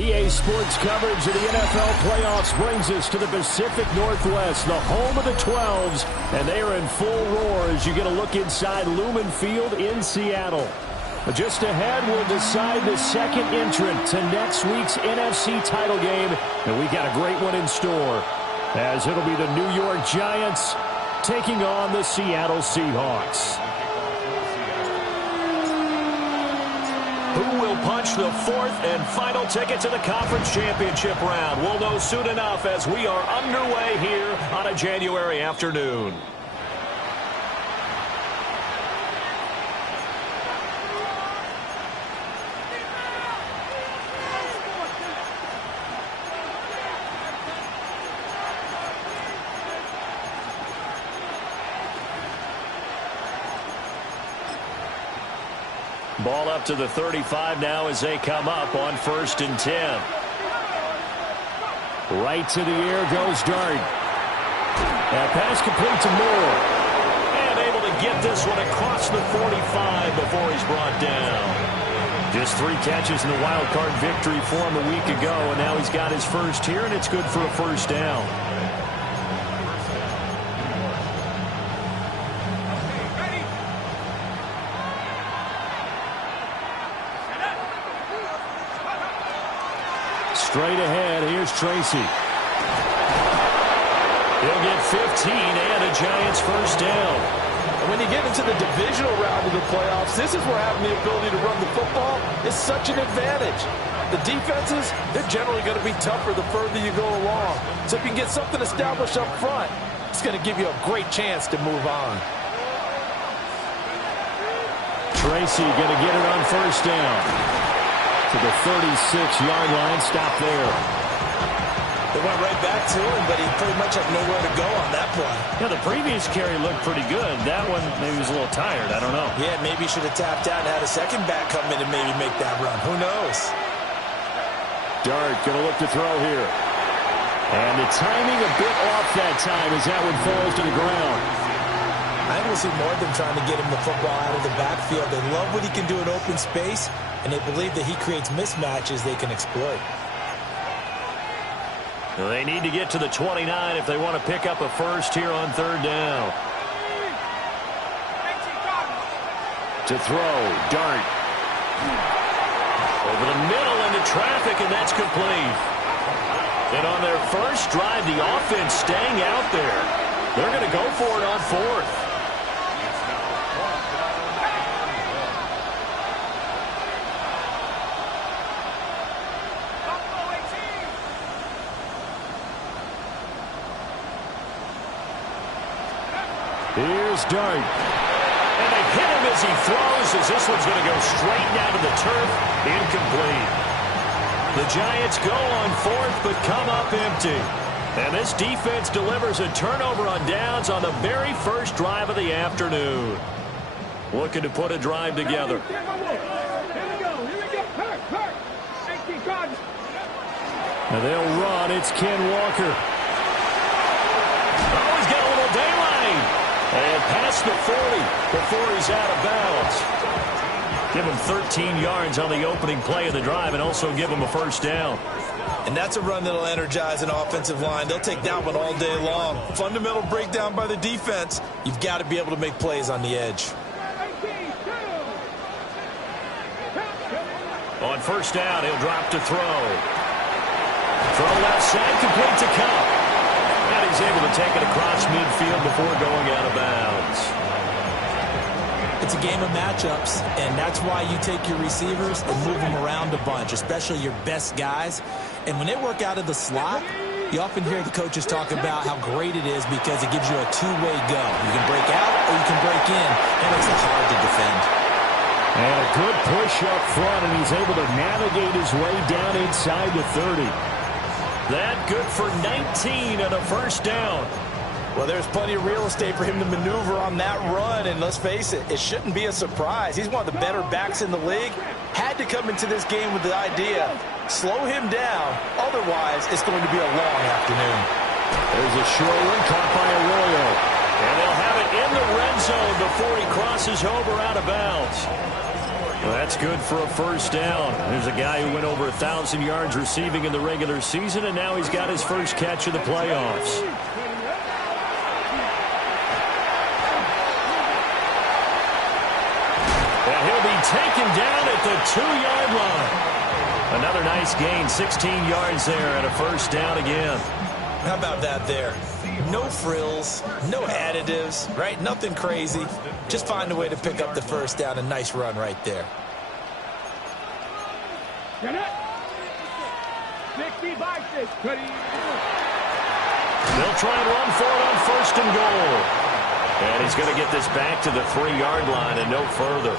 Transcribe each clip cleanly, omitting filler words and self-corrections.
EA Sports coverage of the NFL playoffs brings us to the Pacific Northwest, the home of the 12s, and they are in full roar as you get a look inside Lumen Field in Seattle. Just ahead, we'll decide the second entrant to next week's NFC title game, and we got a great one in store, as it'll be the New York Giants taking on the Seattle Seahawks. Who will punch the fourth and final ticket to the conference championship round? We'll know soon enough as we are underway here on a January afternoon. Ball up to the 35 now as they come up on 1st and 10. Right to the air goes Dart. That pass complete to Moore. And able to get this one across the 45 before he's brought down. Just 3 catches in the wild card victory for him a week ago, and now he's got his first here, and it's good for a first down. Straight ahead, here's Tracy. He'll get 15 and a Giants first down. And when you get into the divisional round of the playoffs, this is where having the ability to run the football is such an advantage. The defenses, they're generally going to be tougher the further you go along. So if you can get something established up front, it's going to give you a great chance to move on. Tracy going to get it on first down. To the 36-yard line, stop there. They went right back to him, but he pretty much had nowhere to go on that play. Yeah, the previous carry looked pretty good. That one, maybe he was a little tired. I don't know. Yeah, maybe he should have tapped out and had a second back come in and maybe make that run. Who knows? Dart going to look to throw here. And the timing a bit off that time as that one falls to the ground. I think we'll see more of them trying to get him the football out of the backfield. They love what he can do in open space, and they believe that he creates mismatches they can exploit. Well, they need to get to the 29 if they want to pick up a first here on 3rd down. To throw, Dart. Over the middle into traffic, and that's complete. And on their first drive, the offense staying out there. They're going to go for it on 4th. Here's Dart. And they hit him as he throws, as this one's going to go straight down to the turf. Incomplete. The Giants go on 4th, but come up empty. And this defense delivers a turnover on downs on the very first drive of the afternoon. Looking to put a drive together. Here we go. Now they'll run. It's Ken Walker. Oh, he's got a little daylight. And past the 40 before he's out of bounds. Give him 13 yards on the opening play of the drive and also give him a first down. And that's a run that'll energize an offensive line. They'll take that one all day long. Fundamental breakdown by the defense. You've got to be able to make plays on the edge. On first down, he'll drop to throw. Throw left side, complete to Cup. And he's able to take it across midfield before going out of bounds. It's a game of matchups, and that's why you take your receivers and move them around a bunch, especially your best guys. And when they work out of the slot, you often hear the coaches talk about how great it is because it gives you a two-way go. You can break out or you can break in. That makes it hard to defend. And a good push up front, and he's able to navigate his way down inside the 30. That good for 19 and a first down. Well, there's plenty of real estate for him to maneuver on that run, and let's face it, it shouldn't be a surprise. He's one of the better backs in the league. Had to come into this game with the idea, slow him down, otherwise it's going to be a long afternoon. There's a short one caught by Arroyo. And they'll have it in the red zone before he crosses over out of bounds. Well, that's good for a first down. There's a guy who went over 1,000 yards receiving in the regular season, and now he's got his first catch of the playoffs. And he'll be taken down at the 2-yard line. Another nice gain, 16 yards there, and a first down again. How about that there? No frills, no additives, right? Nothing crazy. Just find a way to pick up the first down. A nice run right there. Get it. 60 by 6. They'll try and run for it on first and goal. And he's going to get this back to the 3-yard line and no further.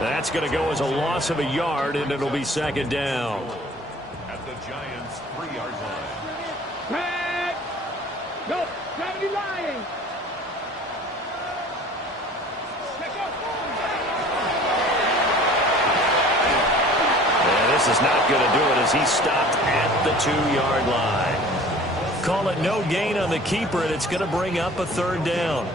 That's going to go as a loss of a yard, and it'll be second down. At the Giants' 3-yard line. Red. No, 70 Lions. And this is not going to do it as he's stopped at the 2-yard line. Call it no gain on the keeper, and it's going to bring up a third down.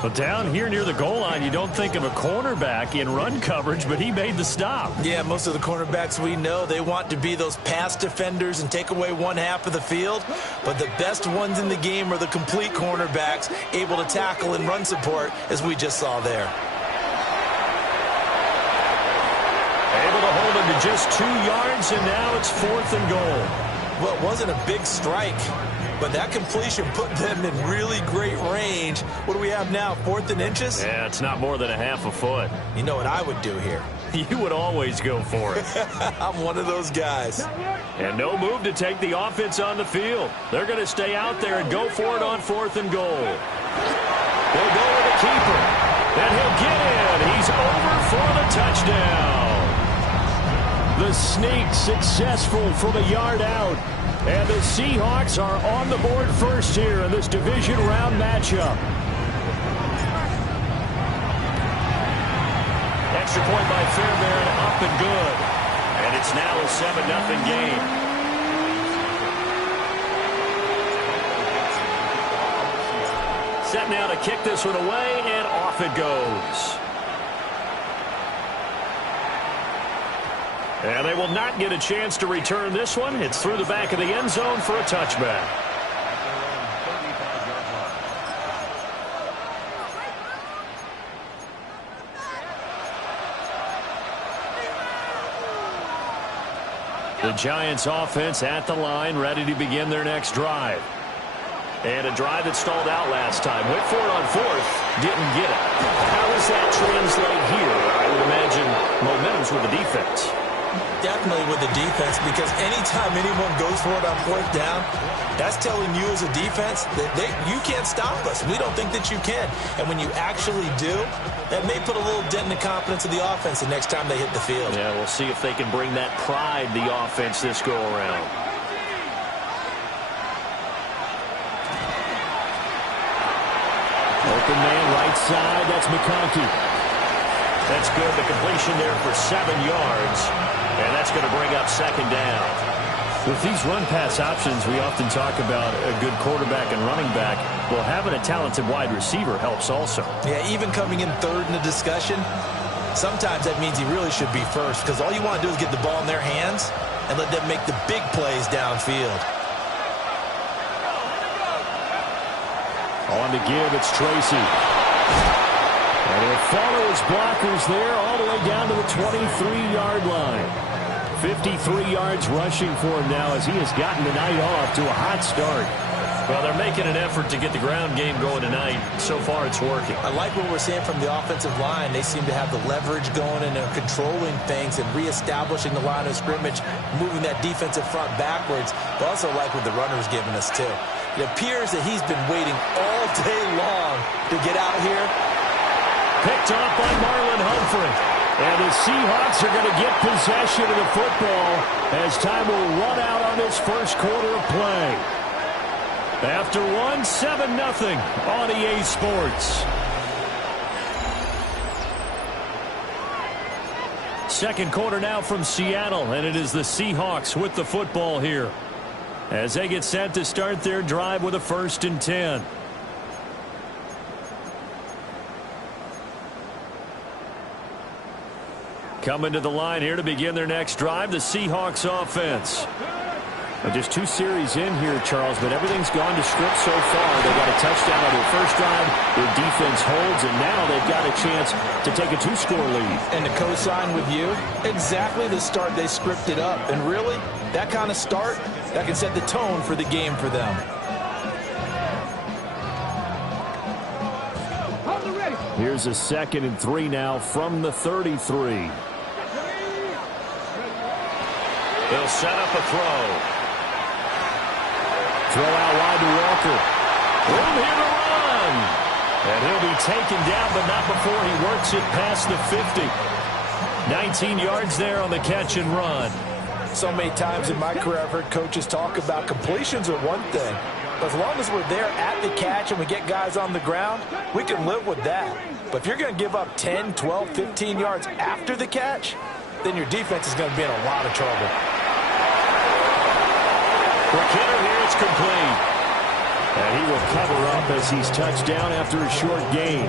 But down here near the goal line, you don't think of a cornerback in run coverage, but he made the stop. Yeah, most of the cornerbacks we know, they want to be those pass defenders and take away one half of the field. But the best ones in the game are the complete cornerbacks, able to tackle and run support, as we just saw there. Able to hold him to just 2 yards, and now it's 4th and goal. Well, it wasn't a big strike, but that completion put them in really great range. What do we have now, 4th and inches? Yeah, it's not more than a half a foot. You know what I would do here? You would always go for it. I'm one of those guys. And no move to take the offense on the field. They're going to stay out there and go for it on 4th and goal. They'll go with the keeper. And he'll get in. He's over for the touchdown. The sneak successful from a yard out. And the Seahawks are on the board first here in this division round matchup. Extra point by Fairbairn, up and good. And it's now a 7-0 game. Set now to kick this one away, and off it goes. And they will not get a chance to return this one. It's through the back of the end zone for a touchback. The Giants offense at the line, ready to begin their next drive. And a drive that stalled out last time. Went for it on 4th, didn't get it. How does that translate here? I would imagine momentum's with the defense. Definitely with the defense, because anytime anyone goes for it on 4th down, that's telling you as a defense that you can't stop us. We don't think that you can. And when you actually do, that may put a little dent in the confidence of the offense the next time they hit the field. Yeah, we'll see if they can bring that pride the offense this go around. Open man right side, that's McConkey. That's good, the completion there for 7 yards. And that's going to bring up second down. With these run-pass options, we often talk about a good quarterback and running back. Well, having a talented wide receiver helps also. Yeah, even coming in third in the discussion, sometimes that means he really should be first, because all you want to do is get the ball in their hands and let them make the big plays downfield. On the give, it's Tracy. And he'll follow his blockers there all the way down to the 23-yard line. 53 yards rushing for him now as he has gotten the night off to a hot start. Well, they're making an effort to get the ground game going tonight. So far, it's working. I like what we're seeing from the offensive line. They seem to have the leverage going and they're controlling things and reestablishing the line of scrimmage, moving that defensive front backwards. But also like what the runner's giving us, too. It appears that he's been waiting all day long to get out here. Picked off by Marlon Humphrey. And the Seahawks are going to get possession of the football as time will run out on this first quarter of play. After one, 7-0 on EA Sports. Second quarter now from Seattle, and it is the Seahawks with the football here as they get set to start their drive with a 1st and 10. Coming to the line here to begin their next drive, the Seahawks offense. Well, just 2 series in here, Charles, but everything's gone to script so far. They got a touchdown on their first drive. Their defense holds, and now they've got a chance to take a 2-score lead. And to co-sign with you, exactly the start they scripted up. And really, that kind of start, that can set the tone for the game for them. Here's a 2nd and 3 now from the 33. They'll set up a throw. Throw out wide to Walker. Room here to run. And he'll be taken down, but not before he works it past the 50. 19 yards there on the catch and run. So many times in my career I've heard coaches talk about completions are one thing. But as long as we're there at the catch and we get guys on the ground, we can live with that. But if you're going to give up 10, 12, 15 yards after the catch, then your defense is going to be in a lot of trouble. McKinnon here, it's complete. And he will cover up as he's touched down after a short gain.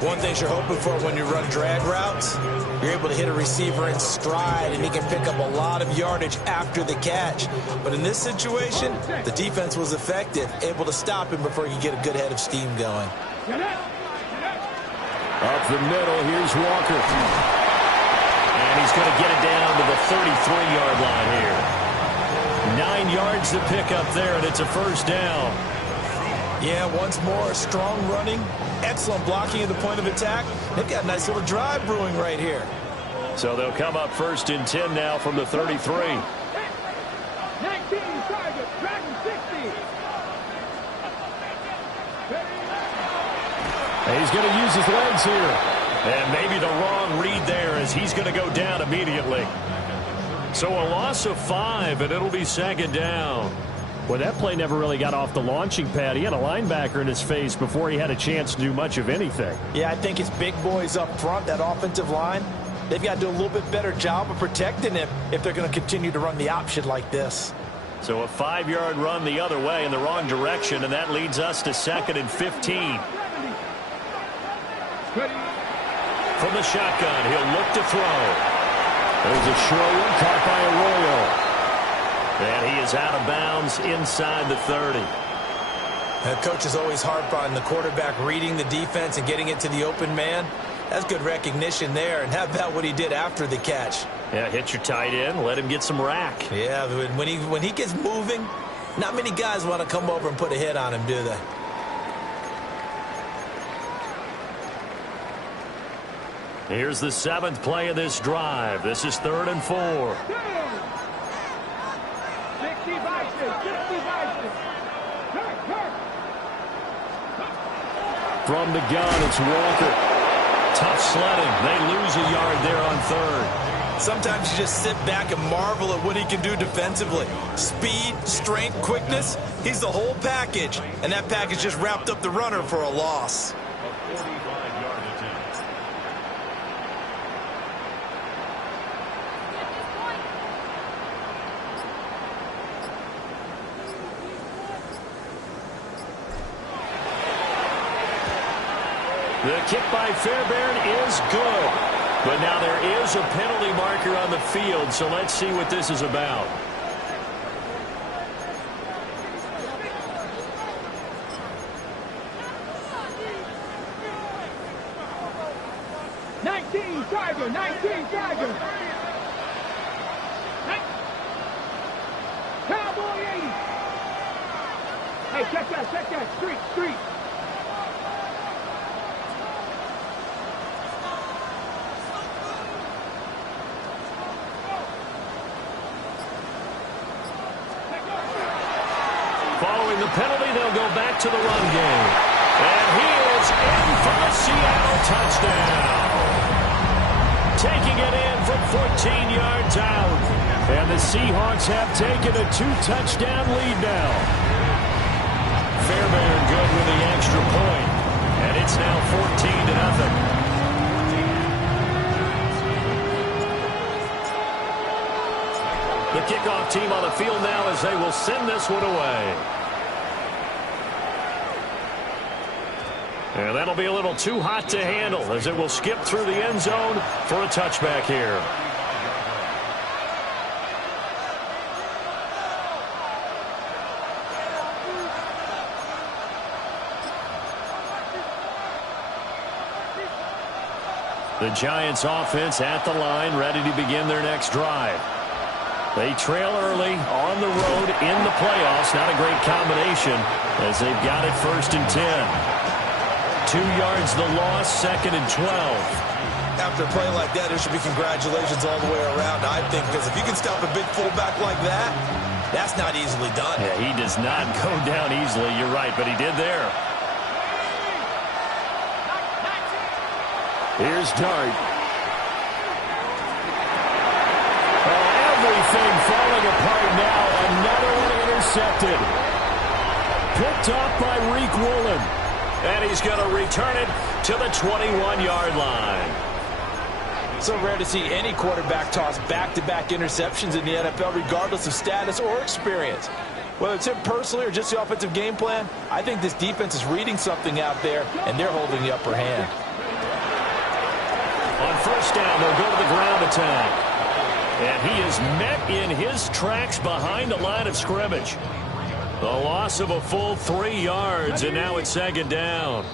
One thing you're hoping for when you run drag routes, you're able to hit a receiver in stride, and he can pick up a lot of yardage after the catch. But in this situation, the defense was effective, able to stop him before he could get a good head of steam going. Up the middle, here's Walker. And he's going to get it down to the 33-yard line here. 9 yards to pick up there, and it's a first down. Yeah, once more, strong running, excellent blocking at the point of attack. They've got a nice little drive brewing right here. So they'll come up 1st and 10 now from the 33. 19 target, Dragon 60. And he's going to use his legs here. And maybe the wrong read there as he's going to go down immediately. So a loss of 5, and it'll be 2nd down. Well, that play never really got off the launching pad. He had a linebacker in his face before he had a chance to do much of anything. Yeah, I think it's big boys up front, that offensive line. They've got to do a little bit better job of protecting him if they're going to continue to run the option like this. So a 5-yard run the other way in the wrong direction, and that leads us to 2nd and 15. From the shotgun, he'll look to throw. There's a short one caught by Arroyo. And he is out of bounds inside the 30. The coach is always hard on the quarterback reading the defense and getting it to the open man. That's good recognition there. And how about what he did after the catch? Yeah, hit your tight end, let him get some rack. Yeah, when he gets moving, not many guys want to come over and put a hit on him, do they? Here's the 7th play of this drive. This is 3rd and 4. 60 vices. From the gun, it's Walker. Tough sledding. They lose a yard there on 3rd. Sometimes you just sit back and marvel at what he can do defensively. Speed, strength, quickness. He's the whole package. And that package just wrapped up the runner for a loss. A 45-yard attempt. The kick by Fairbairn is good. But now there is a penalty marker on the field, so let's see what this is about. Tiger, 19 Tiger. Cowboy 80. Hey, check that, street. Following the penalty, they'll go back to the run game. And he is in for the Seattle touchdown. Taking it in from 14 yards out. And the Seahawks have taken a 2-touchdown lead now. Fairbairn good with the extra point. And it's now 14-0. The kickoff team on the field now as they will send this one away. And that'll be a little too hot to handle as it will skip through the end zone for a touchback here. The Giants offense at the line, ready to begin their next drive. They trail early on the road in the playoffs. Not a great combination as they've got it 1st and 10. 2 yards the loss, 2nd and 12. After a play like that, there should be congratulations all the way around, I think, because if you can stop a big fullback like that, that's not easily done. Yeah, he does not go down easily. You're right, but he did there. Here's Dart. Everything falling apart now. Another one intercepted. Picked off by Reek Woolen. And he's going to return it to the 21-yard line. So rare to see any quarterback toss back-to-back interceptions in the NFL, regardless of status or experience. Whether it's him personally or just the offensive game plan, I think this defense is reading something out there, and they're holding the upper hand. On 1st down, they'll go to the ground attack. And he is met in his tracks behind the line of scrimmage. The loss of a full 3 yards, and now it's 2nd down.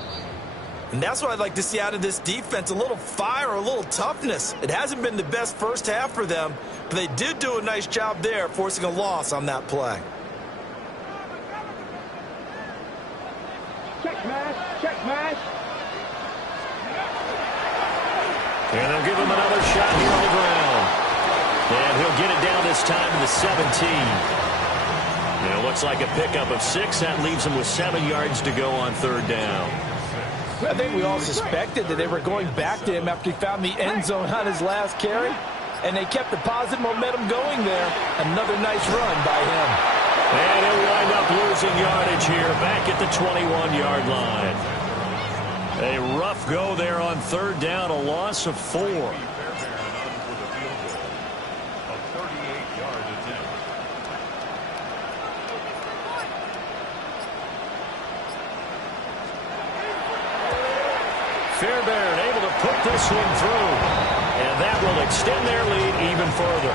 And that's what I'd like to see out of this defense, a little fire, a little toughness. It hasn't been the best first half for them, but they did do a nice job there, forcing a loss on that play. Check mash, check mash. And they'll give him another shot here on the ground. And he'll get it down this time to the 17. And it looks like a pickup of 6. That leaves him with 7 yards to go on 3rd down. I think we all suspected that they were going back to him after he found the end zone on his last carry, and they kept the positive momentum going there. Another nice run by him. And he'll wind up losing yardage here back at the 21-yard line. A rough go there on 3rd down, a loss of 4. Fairbairn able to put this one through, and that will extend their lead even further.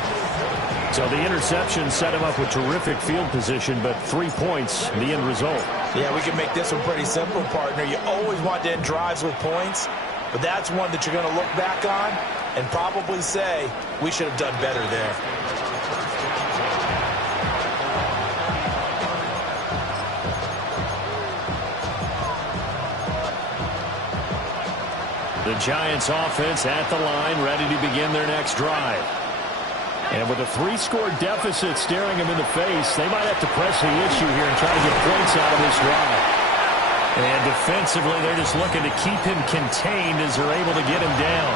So the interception set him up with terrific field position, but 3 points, the end result. Yeah, we can make this one pretty simple, partner. You always want to end drives with points, but that's one that you're going to look back on and probably say, we should have done better there. The Giants offense at the line, ready to begin their next drive. And with a 3-score deficit staring them in the face, they might have to press the issue here and try to get points out of this drive. And defensively, they're just looking to keep him contained as they're able to get him down.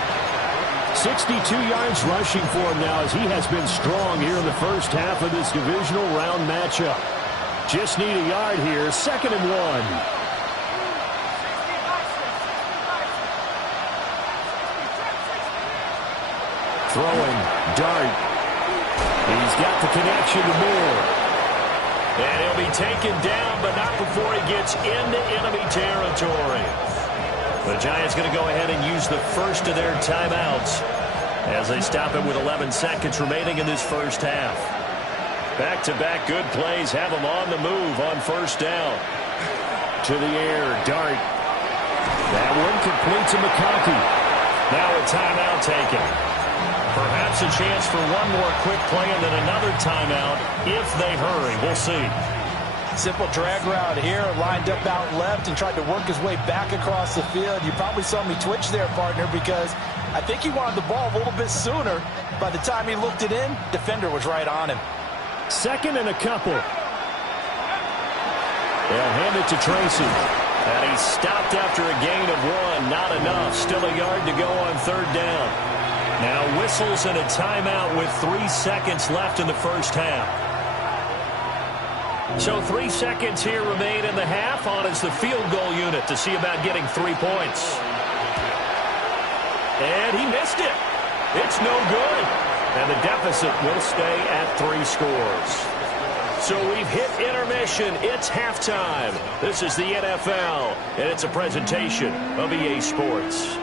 62 yards rushing for him now as he has been strong here in the first half of this divisional round matchup. Just need a yard here, 2nd and 1. Throwing, Dart. He's got the connection to Moore. And he'll be taken down, but not before he gets into enemy territory. The Giants going to go ahead and use the first of their timeouts as they stop him with 11 seconds remaining in this first half. Back-to-back good plays have him on the move on 1st down. To the air, Dart. That one complete to McConkey. Now a timeout taken. Perhaps a chance for one more quick play and then another timeout if they hurry. We'll see. Simple drag route here, lined up out left and tried to work his way back across the field. You probably saw me twitch there, partner, because I think he wanted the ball a little bit sooner. By the time he looked it in, defender was right on him. 2nd and a couple. They'll hand it to Tracy. And he's stopped after a gain of 1. Not enough. Still a yard to go on 3rd down. Now whistles and a timeout with 3 seconds left in the first half. So 3 seconds here remain in the half. On is the field goal unit to see about getting 3 points. And he missed it. It's no good. And the deficit will stay at 3 scores. So we've hit intermission. It's halftime. This is the NFL, and it's a presentation of EA Sports.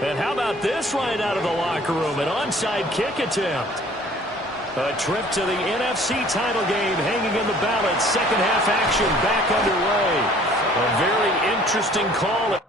And how about this right out of the locker room? An onside kick attempt. A trip to the NFC title game hanging in the balance. Second half action back underway. A very interesting call.